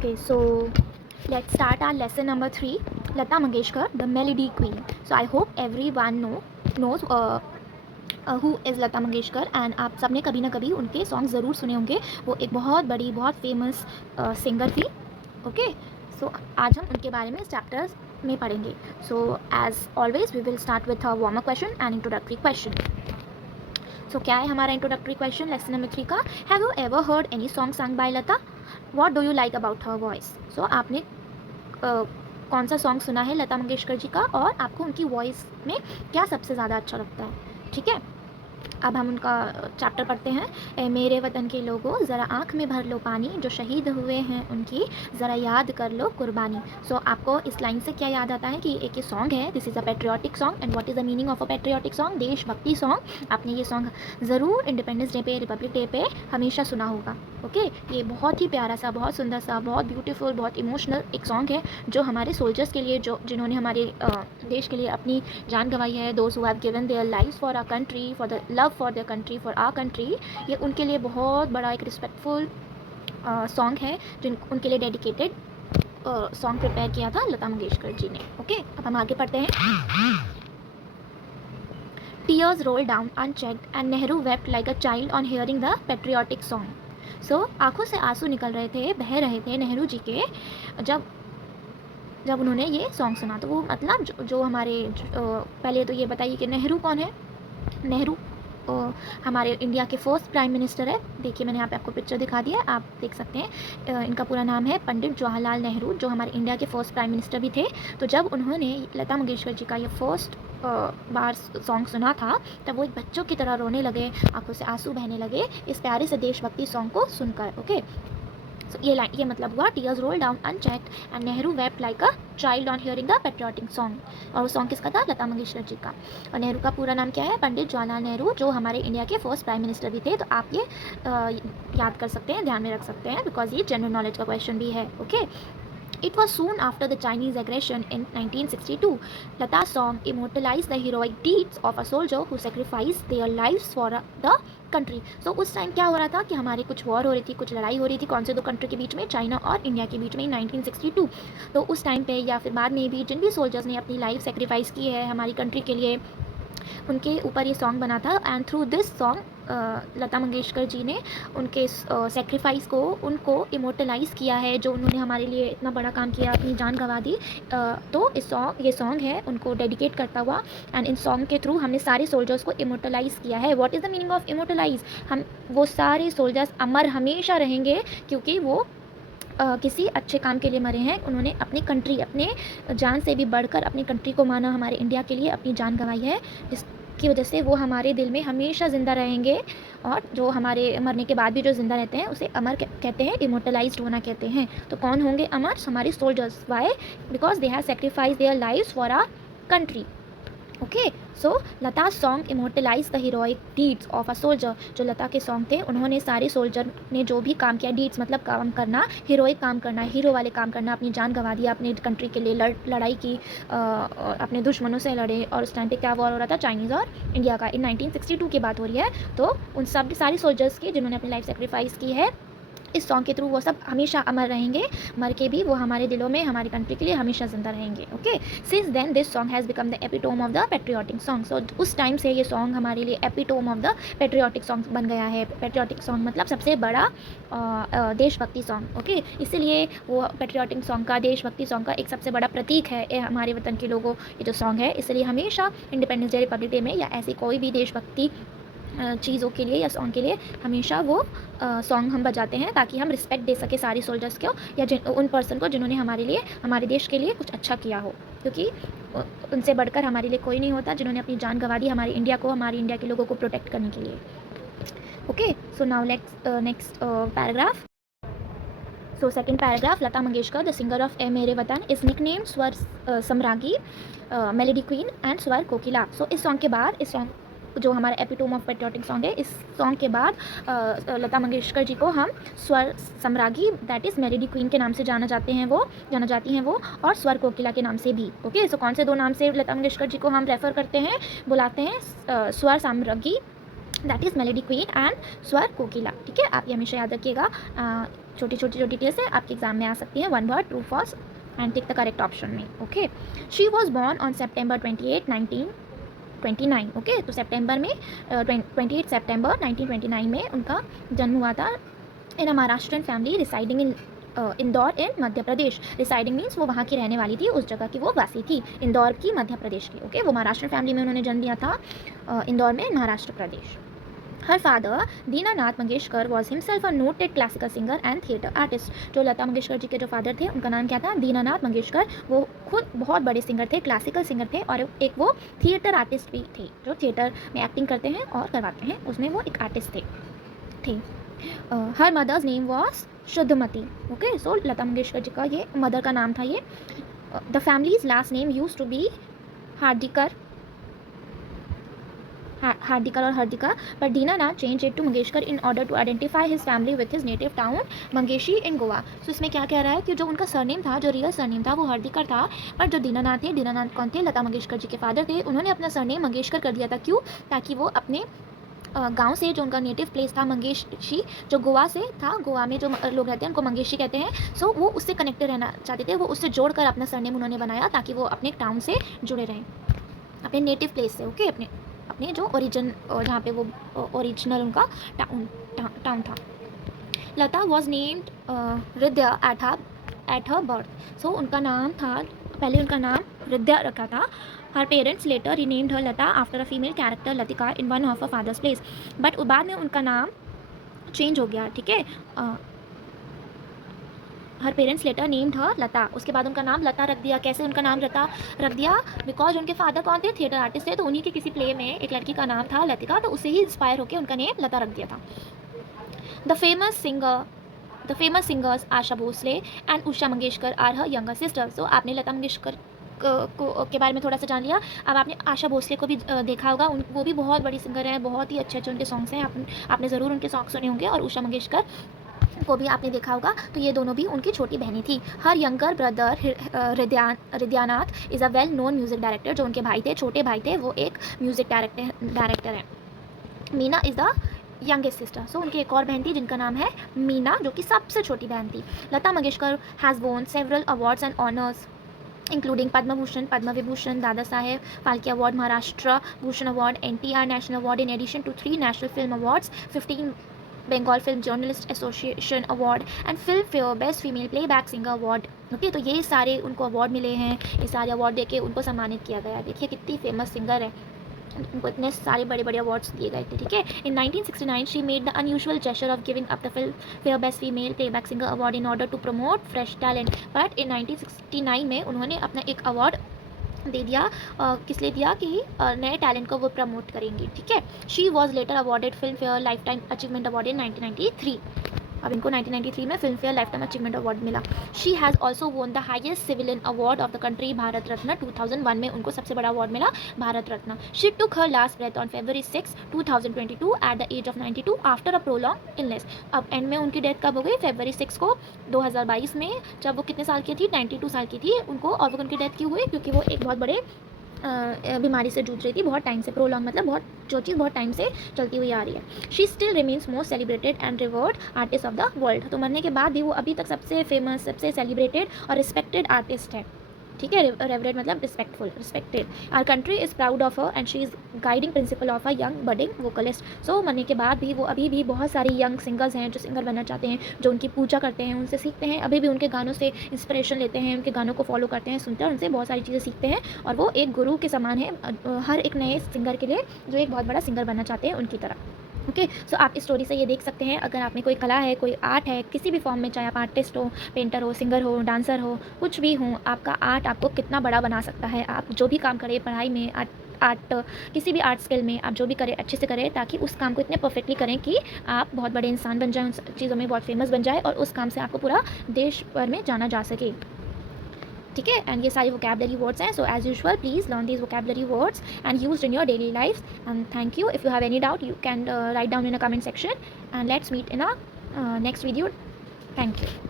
Okay, so let's start our lesson number 3, Lata Mangeshkar, the Melody Queen. So I hope everyone knows who is Lata Mangeshkar and आप सब ने कभी ना कभी उनके सॉन्ग ज़रूर सुने होंगे. वो एक बहुत बड़ी बहुत फेमस सिंगर थी. ओके, सो आज हम उनके बारे में इस चैप्टर्स में पढ़ेंगे. So as always we will start with a warm up question and introductory question. So क्या है हमारा इंट्रोडक्टरी क्वेश्चन लेसन नंबर 3 का? Have you ever heard any song sung by Lata? What do you like about her voice? So आपने कौन सा song सुना है लता मंगेशकर जी का और आपको उनकी वॉइस में क्या सबसे ज़्यादा अच्छा लगता है? ठीक है, अब हम उनका चैप्टर पढ़ते हैं. ए मेरे वतन के लोगों ज़रा आँख में भर लो पानी, जो शहीद हुए हैं उनकी ज़रा याद कर लो कुर्बानी. सो आपको इस लाइन से क्या याद आता है कि एक ये सॉन्ग है, this is a patriotic song. And what is the meaning of a patriotic song? देशभक्ति सॉन्ग. आपने ये सॉन्ग ज़रूर इंडिपेंडेंस डे पे, रिपब्लिक डे पे हमेशा सुना होगा. ओके, ये बहुत ही प्यारा सा, बहुत सुंदर सा, बहुत ब्यूटीफुल, बहुत इमोशनल एक सॉन्ग है जो हमारे सोल्जर्स के लिए, जिन्होंने हमारे देश के लिए अपनी जान गंवाई है, those who have given their lives for our country, for the love for their country, for our country. ये उनके लिए बहुत बड़ा एक रिस्पेक्टफुल सॉन्ग है जो उनके लिए डेडिकेटेड सॉन्ग प्रिपेयर किया था लता मंगेशकर जी ने. ओके, अब हम आगे पढ़ते हैं. Tears rolled down unchecked and Nehru wept like a child on hearing the patriotic song. So आंखों से आंसू निकल रहे थे, बह रहे थे नेहरू जी के जब उन्होंने ये सॉन्ग सुना. तो वो मतलब जो हमारे पहले तो ये बताइए कि नेहरू कौन है? नेहरू हमारे इंडिया के फर्स्ट प्राइम मिनिस्टर है. देखिए, मैंने यहाँ पे आपको पिक्चर दिखा दिया, आप देख सकते हैं. इनका पूरा नाम है पंडित जवाहरलाल नेहरू, जो हमारे इंडिया के फर्स्ट प्राइम मिनिस्टर भी थे. तो जब उन्होंने लता मंगेशकर जी का ये फर्स्ट बार सॉन्ग सुना था, तब वो एक बच्चों की तरह रोने लगे, आंखों से आंसू बहने लगे इस प्यारे से देशभक्ति सॉन्ग को सुनकर. ओके, सो ये मतलब हुआ tears roll down unchecked and Nehru wept like a child on hearing the patriotic song. और वो सॉन्ग किसका था? लता मंगेशकर जी का. और नेहरू का पूरा नाम क्या है? पंडित जवाहरलाल नेहरू, जो हमारे इंडिया के फर्स्ट प्राइम मिनिस्टर भी थे. तो आप ये याद कर सकते हैं, ध्यान में रख सकते हैं, बिकॉज ये जनरल नॉलेज का क्वेश्चन भी है. Okay, It was soon after the Chinese aggression in 1962. Lata's song immortalized the heroic deeds of a soldier who sacrificed their lives for the country. So उस टाइम क्या हो रहा था कि हमारे कुछ वॉर हो रही थी, कुछ लड़ाई हो रही थी. कौन से दो कंट्री के बीच में? चाइना और इंडिया के बीच में, 1962. तो उस टाइम पे या फिर बाद में भी जिन भी सोल्जर्स ने अपनी लाइफ सेक्रीफाइस की है हमारी कंट्री के लिए, उनके ऊपर ये सॉन्ग बना था. एंड थ्रू दिस सॉन्ग लता मंगेशकर जी ने उनके सेक्रीफाइस को, उनको इमोर्टलाइज़ किया है, जो उन्होंने हमारे लिए इतना बड़ा काम किया, अपनी जान गंवा दी. तो ये सॉन्ग है उनको डेडिकेट करता हुआ. एंड इन सॉन्ग के थ्रू हमने सारे सोल्जर्स को इमोर्टलाइज़ किया है. What is the meaning of immortalise? हम वो सारे सोल्जर्स अमर हमेशा रहेंगे, क्योंकि वो किसी अच्छे काम के लिए मरे हैं. उन्होंने अपनी कंट्री, अपने जान से भी बढ़कर अपनी कंट्री को माना, हमारे इंडिया के लिए अपनी जान गंवाई है, जिसकी वजह से वो हमारे दिल में हमेशा ज़िंदा रहेंगे. और जो हमारे मरने के बाद भी जो ज़िंदा रहते हैं उसे अमर कहते हैं, इमोर्टलाइज्ड होना कहते हैं. तो कौन होंगे अमर? हमारे soldiers. Why? Because they have sacrifice their lives for our country. Okay, so Lata song immortalise the heroic deeds of a soldier. जो लता के सॉन्ग थे, उन्होंने सारे सोल्जर ने जो भी काम किया, डीड्स मतलब काम करना, हीरोइक काम करना, हीरो वाले काम करना, अपनी जान गंवा दिया, अपनी कंट्री के लिए लड़ाई की, अपने दुश्मनों से लड़े. और उस टाइम पे क्या वॉर हो रहा था? चाइनीज़ और इंडिया का. इन 1962 की बात हो रही है. तो उन सब सारे सोल्जर्स की जिन्होंने अपनी लाइफ सेक्रीफाइस की है, इस सॉन्ग के थ्रू वो सब हमेशा अमर रहेंगे. मर के भी वो हमारे दिलों में, हमारी कंट्री के लिए हमेशा ज़िंदा रहेंगे. Okay, since then this song has become the epitome of the patriotic song. So उस टाइम से ये सॉन्ग हमारे लिए epitome of the patriotic song बन गया है. पेट्रियाटिक सॉन्ग मतलब सबसे बड़ा देशभक्ति सॉन्ग. ओके, इसीलिए वो पेट्रियाटिक सॉन्ग का, देशभक्ति सॉन्ग का एक सबसे बड़ा प्रतीक है हमारे वतन के लोगों. ये जो सॉन्ग है, इसलिए हमेशा इंडिपेंडेंस डे, रिपब्लिक डे में या ऐसी कोई भी देशभक्ति चीज़ों के लिए या सॉन्ग के लिए हमेशा वो सॉन्ग हम बजाते हैं, ताकि हम रिस्पेक्ट दे सके सारी सोल्जर्स को, या उन पर्सन को जिन्होंने हमारे लिए, हमारे देश के लिए कुछ अच्छा किया हो. क्योंकि उनसे बढ़कर हमारे लिए कोई नहीं होता, जिन्होंने अपनी जान गंवा दी हमारी इंडिया को, हमारी इंडिया के लोगों को प्रोटेक्ट करने के लिए. Okay, so now next paragraph. So second paragraph. Lata Mangeshkar, the singer of ए मेरे वतन, इज निकनेम स्वर सम्राज्ञी, मेलोडी क्वीन एंड स्वर कोकिला. सो इस सॉन्ग के बाद, इस सॉन्ग जो हमारा एपिटोम ऑफ पेट्रियाटिक सॉन्ग है, इस सॉन्ग के बाद लता मंगेशकर जी को हम स्वर सम्राज्ञी, दैट इज़ मेलोडी क्वीन के नाम से जाना जाती हैं वो, और स्वर कोकिला के नाम से भी. ओके, सो कौन से दो नाम से लता मंगेशकर जी को हम रेफ़र करते हैं, बुलाते हैं? स्वर सम्राज्ञी that is melody queen and स्वर कोकिला। ठीक है, आप ये हमेशा याद रखिएगा, छोटी छोटी जो डिटेल्स है आपके एग्जाम में आ सकती हैं। One word true false and tick the correct option में। Okay, she was born on September 28, 1929। Okay, तो सेप्टेम्बर में 28 सितंबर 1929 में उनका जन्म हुआ था in a Maharashtrian family residing in Indore in Madhya Pradesh. Residing means वो वहाँ की रहने वाली थी, उस जगह की वो वासी थी, इंदौर की, मध्य प्रदेश की। ओके, वो महाराष्ट्र फैमिली में उन्होंने जन्म लिया था, इंदौर में, Maharashtra Pradesh. Her father Dinanath Mangeshkar was himself a noted classical singer and theatre artist. जो लता मंगेशकर जी के जो फादर थे उनका नाम क्या था? दीनानाथ मंगेशकर। वो खुद बहुत बड़े सिंगर थे, क्लासिकल सिंगर थे, और एक वो थिएटर आर्टिस्ट भी थे, जो थिएटर में एक्टिंग करते हैं और करवाते हैं, उसमें वो एक आर्टिस्ट थे। Her mother's name was Shuddhamati. Okay, so Lata Mangeshkar ji का ये मदर का नाम था ये। The family's last name used to be Hardikar और Hardika, but Dinanath changed it to Mangeshkar in order to identify his family with his native town Mangeshi in Goa। So इसमें क्या कह रहा है कि जो उनका सरनेम था, जो रियल सरनेम था वो हर्दिकर था, पर जो दीनानाथ थे, दीनानाथ कौन थे? लता मंगेशकर जी के फादर थे। उन्होंने अपना सरनेम मंगेशकर कर दिया था। क्यों? ताकि वो अपने गांव से, जो उनका नेटिव प्लेस था मंगेशी, जो गोवा से था, गोवा में जो लोग रहते हैं उनको मंगेशी कहते हैं। सो वो उससे कनेक्टेड रहना चाहते थे, वो उससे जोड़कर अपना सरनेम उन्होंने बनाया ताकि वो अपने टाउन से जुड़े रहें, अपने नेटिव प्लेस से। ओके, अपने जो ओरिजिन, जहाँ पे वो ओरिजिनल उनका टाउन था। Lata was named Hridaya at her birth. So उनका नाम था, पहले उनका नाम हृदया रखा था। Her parents later renamed her Lata after a female character Latika in one of a father's plays. But बाद में उनका नाम चेंज हो गया। ठीक है, her parents later named her Lata, उसके बाद उनका नाम लता रख दिया। कैसे उनका नाम लता रख दिया? बिकॉज उनके फादर कौन थे? थिएटर आर्टिस्ट थे, तो उन्हीं के किसी प्ले में एक लड़की का नाम था लतिका, तो उससे ही इंस्पायर होकर उनका नेम लता रख दिया था। The famous singers Asha Bhosle and Usha Mangeshkar are her younger sister. So आपने लता मंगेशकर के बारे में थोड़ा सा जान लिया। अब आपने आशा भोसले को भी देखा होगा, वो भी बहुत बड़ी सिंगर हैं, बहुत ही अच्छे अच्छे उनके सॉन्ग्स हैं, आपने ज़रूर उनके सॉन्ग सुने होंगे। और उषा मंगेशकर को भी आपने देखा होगा, तो ये दोनों भी उनकी छोटी बहनें थी। Her younger brother Hridaynath is a well known music director. जो उनके भाई थे, छोटे भाई थे, वो एक म्यूज़िक डायरेक्टर है। Meena is the youngest sister. So उनकी एक और बहन थी जिनका नाम है मीना, जो कि सबसे छोटी बहन थी। Lata Mangeshkar has won several awards and honours including Padma Bhushan, Padma Vibhushan, Dada Saheb Phalke award, Maharashtra Bhushan award, NTR national award, in addition to 3 national film awards, 15 Bengal film journalist association award and Filmfare best female playback singer award. Okay, तो ये सारे उनको award मिले हैं, ये सारे award देके उनको सम्मानित किया गया। देखिए कितनी फेमस सिंगर है, उनको इतने सारे बड़े बड़े अवार्ड्स दिए गए थे। ठीक है, in 1969 she made the unusual gesture of giving up the Filmfare best female playback singer award in order to promote fresh talent. But in 1969 में उन्होंने अपना एक अवार्ड दे दिया, किस लिए दिया? कि नए टैलेंट को वो प्रमोट करेंगी। ठीक है, she was later awarded Filmfare lifetime achievement award in 1993। अब इनको 1993 में Filmfare lifetime achievement award मिला। She has also won the highest civilian award of the country, Bharat Ratna. 2001 में उनको सबसे बड़ा अवार्ड मिला, Bharat Ratna. She took her last breath on February 6, 2022 at the age of 92 after a prolonged illness. अब end में उनकी death कब हो गई? February 6 को 2022 में, जब वो कितने साल की थी? 92 साल की थी उनको। और वो उनकी डेथ क्यों हुई? क्योंकि वो एक बहुत बड़े बीमारी से जूझ रही थी बहुत टाइम से। प्रोलॉन्ग मतलब बहुत, जो चीज़ बहुत टाइम से चलती हुई आ रही है। She still remains most celebrated and revered artist of the world. तो मरने के बाद भी वो अभी तक सबसे फेमस, सबसे सेलिब्रेटेड और रिस्पेक्टेड आर्टिस्ट है। ठीक है, रेवरेंट मतलब respected. Our country is proud of her and she is guiding principle of a young budding vocalist. So मरने के बाद भी वो अभी भी बहुत सारी यंग सिंगर्स हैं जो सिंगर बनना चाहते हैं, जो उनकी पूजा करते हैं, उनसे सीखते हैं, अभी भी उनके गानों से इंस्पिरेशन लेते हैं, उनके गानों को फॉलो करते हैं, सुनते हैं, उनसे बहुत सारी चीज़ें सीखते हैं। और वो एक गुरु के समान है हर एक नए सिंगर के लिए, जो एक बहुत बड़ा सिंगर बनना चाहते हैं उनकी तरह। ओके, सो आप इस स्टोरी से ये देख सकते हैं, अगर आप में कोई कला है, कोई आर्ट है, किसी भी फॉर्म में, चाहे आप आर्टिस्ट हो, पेंटर हो, सिंगर हो, डांसर हो, कुछ भी हो, आपका आर्ट आपको कितना बड़ा बना सकता है। आप जो भी काम करें, पढ़ाई में, आर्ट किसी भी आर्ट स्किल में आप जो भी करें अच्छे से करें, ताकि उस काम को इतने परफेक्टली करें कि आप बहुत बड़े इंसान बन जाएं, उन चीज़ों में बहुत फेमस बन जाए और उस काम से आपको पूरा देश भर में जाना जा सके। ठीक है, एंड ये सारे वोकैबलरी वर्ड्स हैं। So as usual please learn these vocabulary words and used in your daily life. And thank you. If you have any doubt you can write down in a comment section and let's meet in a next video. Thank you.